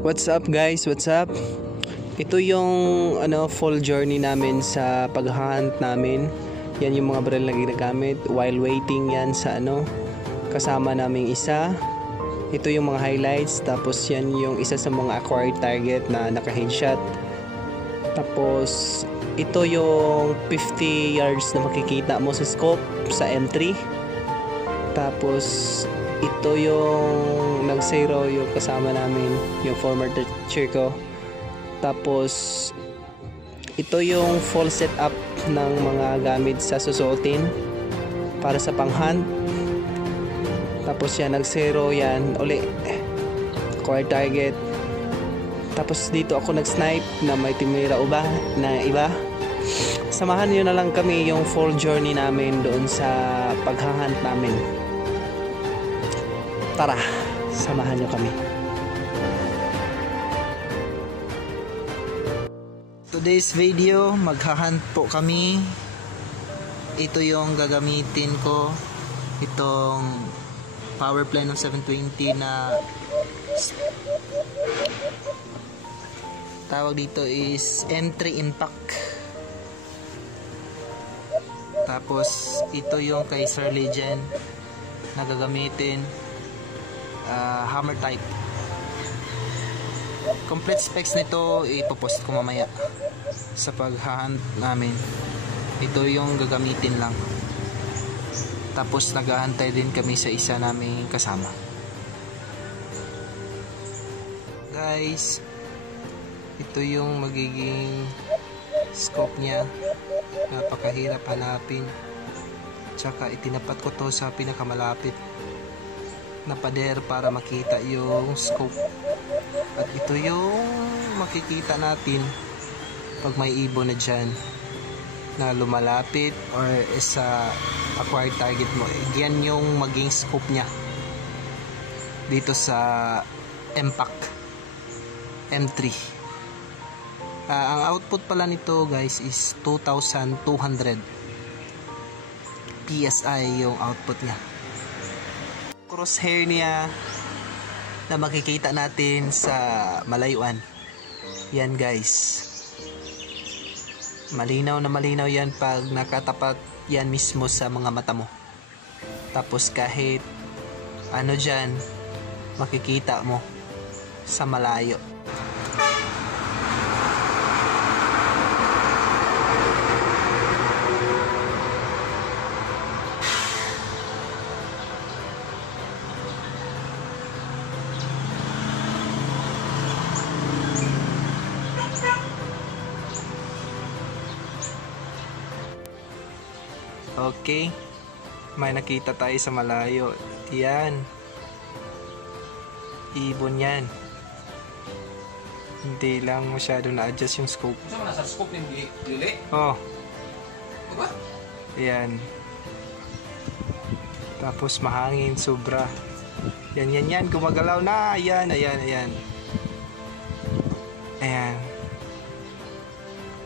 What's up guys? What's up? Ito yung full journey namin sa paghahunt namin. Yan yung mga baril na ginagamit while waiting yan sa kasama naming isa. Ito yung mga highlights, tapos yan yung isa sa mga acquired target na naka-headshot. Tapos ito yung 50 yards na makikita mo sa scope sa M3. Tapos ito yung nag-zero yung kasama namin, yung former teacher ko. Tapos ito yung full setup ng mga gamit sa susuotin para sa pang-hunt. Tapos yan, nag-zero yan uli, acquired target. Tapos dito ako nag-snipe na may timira na iba. Samahan nyo na lang kami yung full journey namin doon sa paghahunt namin. Tara, samahan nyo kami. Today's video, maghahunt po kami. Ito yung gagamitin ko, itong power plant ng 720 na tawag dito is M3 Impact. Tapos ito yung kay Sir Legend na gagamitin, hammer type. Complete specs nito ipopost ko mamaya sa paghahunt namin. Ito yung gagamitin lang. Tapos naghahantay din kami sa isa naming kasama. Guys, ito yung magiging scope niya. Napakahirap hanapin. Tsaka itinapat ko to sa pinakamalapit na pader para makita yung scope. At ito yung makikita natin pag may ibon na dyan na lumalapit or sa acquired target mo. Yan yung maging scope nya dito sa Impact M3. Ang output pala nito guys is 2,200 PSI yung output nya. Crosshair niya na makikita natin sa malayuan. Yan guys, malinaw na malinaw yan pag nakatapat yan mismo sa mga mata mo. Tapos kahit dyan, makikita mo sa malayo. Okay, may nakita tayo sa malayo. Yan, ibon yan. Hindi lang masyado na-adjust yung scope. Saan mo nasa scope ng lili? Oh, diba? yan. Tapos mahangin sobra. Yan, gumagalaw na. Ayan.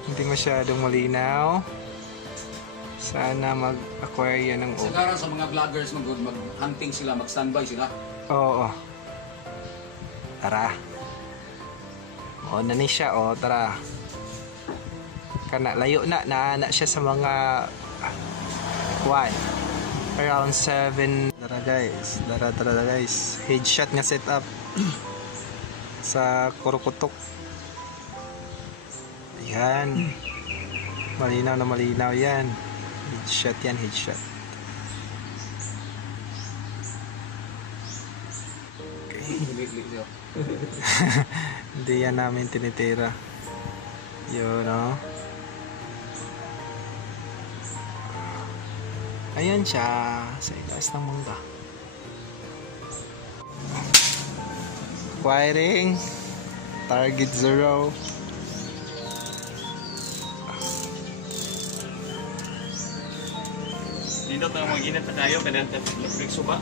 Hindi masyadong malinaw. Sana mag-acquire yan ng Sagaran sa mga vloggers, mag-hunting sila, mag-standby sila. Oo. Tara. O, na siya. O, tara. Layo na. Naana siya sa mga around 7. Tara guys. Headshot nga setup sa Kurukutok. Ayan. Malinaw na malinaw yan. Headshot yan, headshot. Okay. Hindi yan namin tinitira. Yun, no? Ayan siya sa itaas ng mangga. Firing. Target 0. Dito tayo mag-init na tayo, kananta nag-break suba.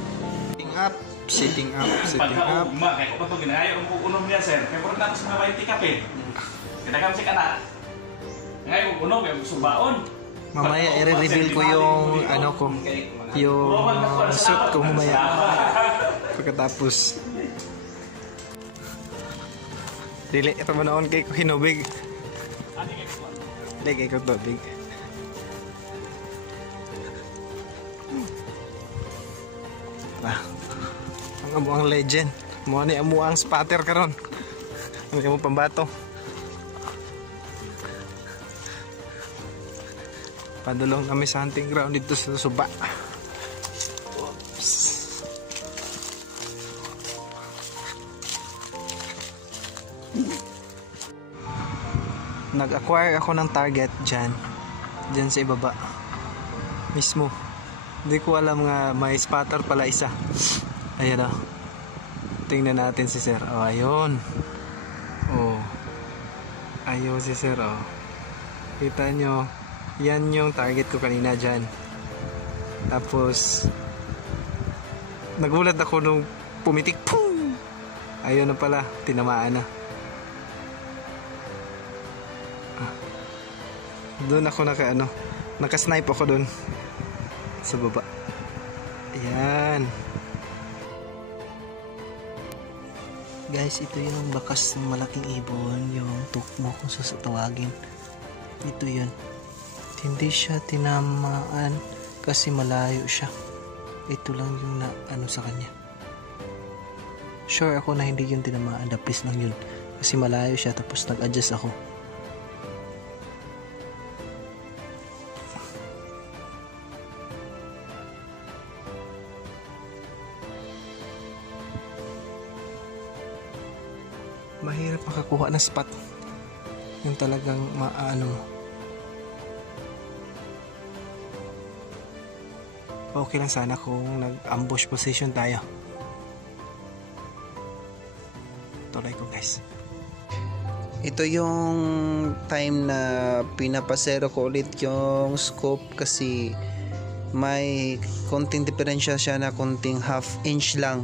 Sitting up. Kaya ko pa ito ginayo, ang kukunom niya sir. Kaya puro tapos na may tikap eh. Kinagam si kana. Ngayon kukunom, kaya subaon. Mamaya i-reveal ko yung yung suit ko mamaya. Pagkatapos. Dili, ito mo noon kay ko hinubig. Adi kay ko. Dili kay ko tubig. Ang amuang legend. Mo ni amuang spatter karon. Ang imo pambato. Padulong kami sa hunting ground dito sa Suba. Oops. Nag-acquire ako ng target dyan sa ibaba mismo. Hindi ko alam nga may spatter pala isa. Ayan o. Tingnan natin si sir. Oh, ayun. Oh. Ayun si sir. Oh. Kita nyo. Yan yung target ko kanina dyan. Tapos nagulat ako nung pumitik. Pum! Ayun na pala. Tinamaan na. Doon ako nakasnipe ako doon sa baba. Ayan. Guys, ito yung bakas ng malaking ibon, yung tukmo kung sasatawagin. Ito yun. Hindi siya tinamaan kasi malayo siya. Ito lang yung sa kanya. Sure ako na hindi yun tinamaan, dapis lang yun. Kasi malayo siya tapos nag-adjust ako. Mahirap makakuha ng spot yung talagang okay lang sana kung nag-ambush position tayo. Tuloy ko guys. Ito yung time na pinapasero ko ulit yung scope kasi may konting diferensya siya na konting half inch lang.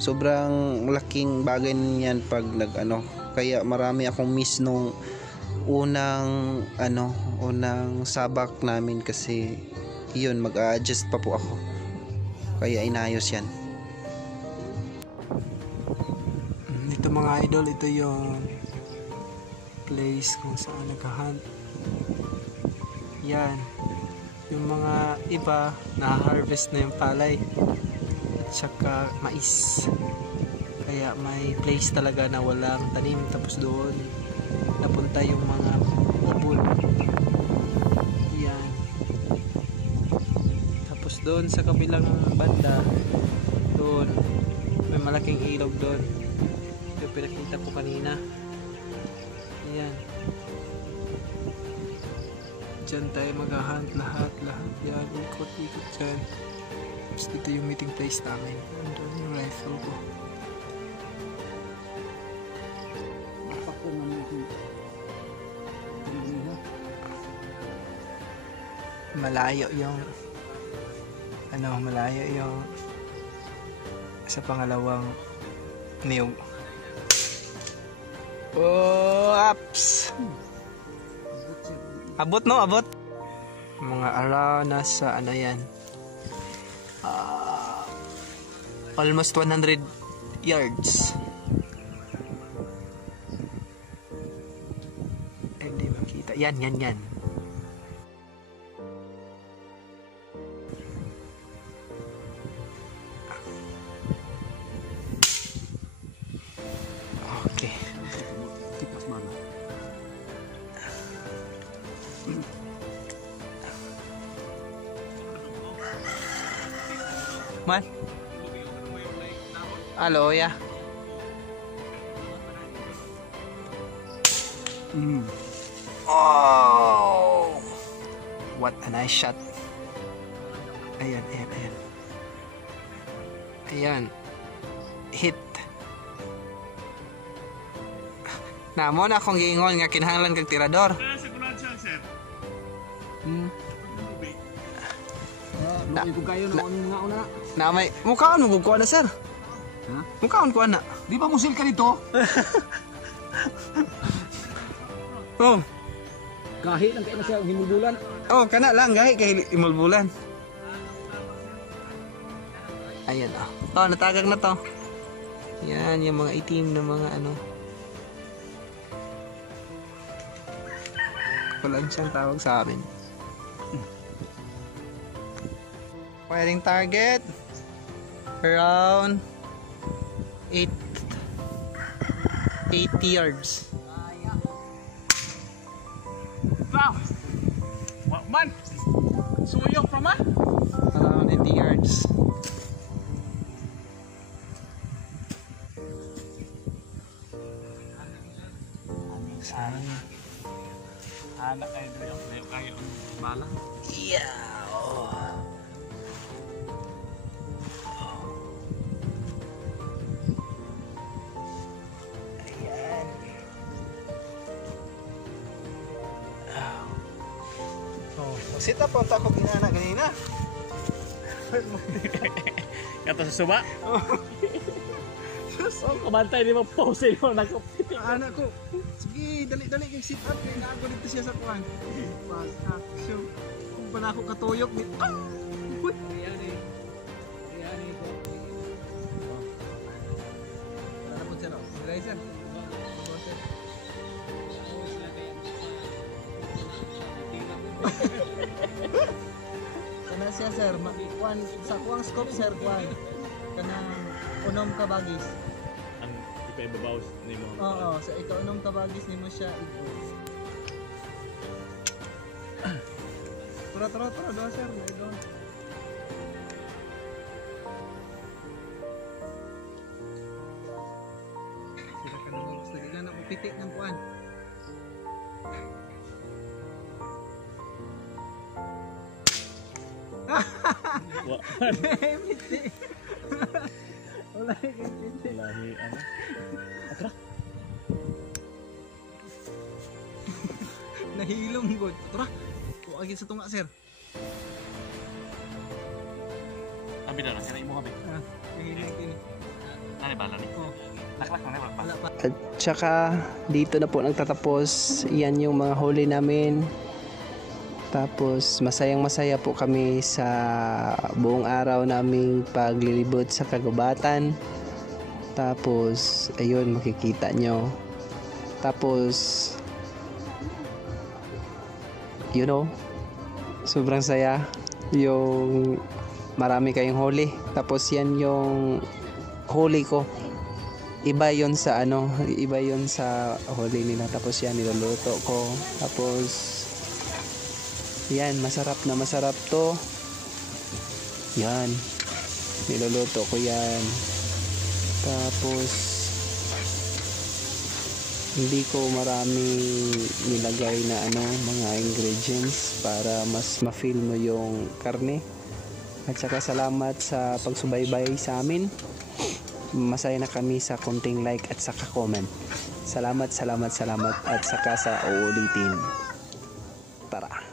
Sobrang laking bagay niyan pag kaya marami akong miss nung unang sabak namin kasi yun mag-a-adjust pa po ako. Kaya inayos yan. Ito mga idol, ito yung place kung saan nag-hunt. Yan. Yung mga iba na-harvest na yung palay. Tsaka mais. Kaya may place talaga na walang tanim. Tapos doon napunta yung mga ubol. Yan. Tapos doon sa kabilang banda, doon may malaking ilog doon. Ito pinakita ko kanina. Ayan. Diyan tayo mag-hunt lahat. Yan, ikot dyan. Tapos dito yung meeting place namin. Andun yung rifle ko. Malayo yung sa pangalawang niyog. Oh, ups! Abot no, abot. Mga ara nasa yan. Almost 100 yards. Hindi makita. Yan. Okay. Man. Hello, yeah. Oh! What a nice shot. Ayan. Hit. Namo na akong giingon nga kinahanglan kag tirador. Na may mukhaon mo kuha na sir. Ha? Mukhaon kuha na. Di ba musil ka dito? Oh. Gahi lang kayo na siya himulbulan. Oh, kana lang gahi kay himulbulan. Ayan oh. Oh, natagag na to. Yan yung mga itim na mga Wala siyang tawag sa amin. Firing target around 80 yards. Wow! Man! Suyok pa man! Around 80 yards. Anak kayo doon. Kayo bala. Yeah. Ayan. Oh, sit up po ako ginana ganina. Kato sa suba? Oh, kabantay di mo pose mo nagkupit. Anak ko. Sige, dali-dali kay sit up kay naago dito siya sa kuan. Pas action. Kung pa na ako katuyok ni. Uy. Ayan ko. Wala po siya no. Riser. Kana siya sir, kuan sa kuang scope sir kuan. Kanang unom ka bagis. Ang ipababaw ni mo. Oo, sa ikaw ka bagis nimo siya ipo. Tara, do sir, may doon. Sila ka nang gusto nila na pupitik ng kuan. Wala kang piti. Lahi ano? Atra. Nahilom gud. Tara. Kuagi sa tunga sir. Abi na sila imo kabe. Nahilom kini. Nani bala ni? Laklak na ba? Wala pa. At saka dito na po nagtatapos. Yan yung mga huli namin. Tapos masayang masaya po kami sa buong araw naming paglilibot sa kagubatan. Tapos ayun, makikita nyo. Tapos you know, sobrang saya yung marami kayong huli. Tapos yan yung huli ko. Iba yon sa iba yon sa huli nila. Tapos yan niluluto ko. Tapos yan, masarap to. Yan, niluluto ko yan. Tapos hindi ko marami nilagay na mga ingredients para mas ma-feel mo yung karne. At saka salamat sa pagsubaybay sa amin. Masaya na kami sa konting like at saka comment. Salamat at saka sa uulitin. Tara.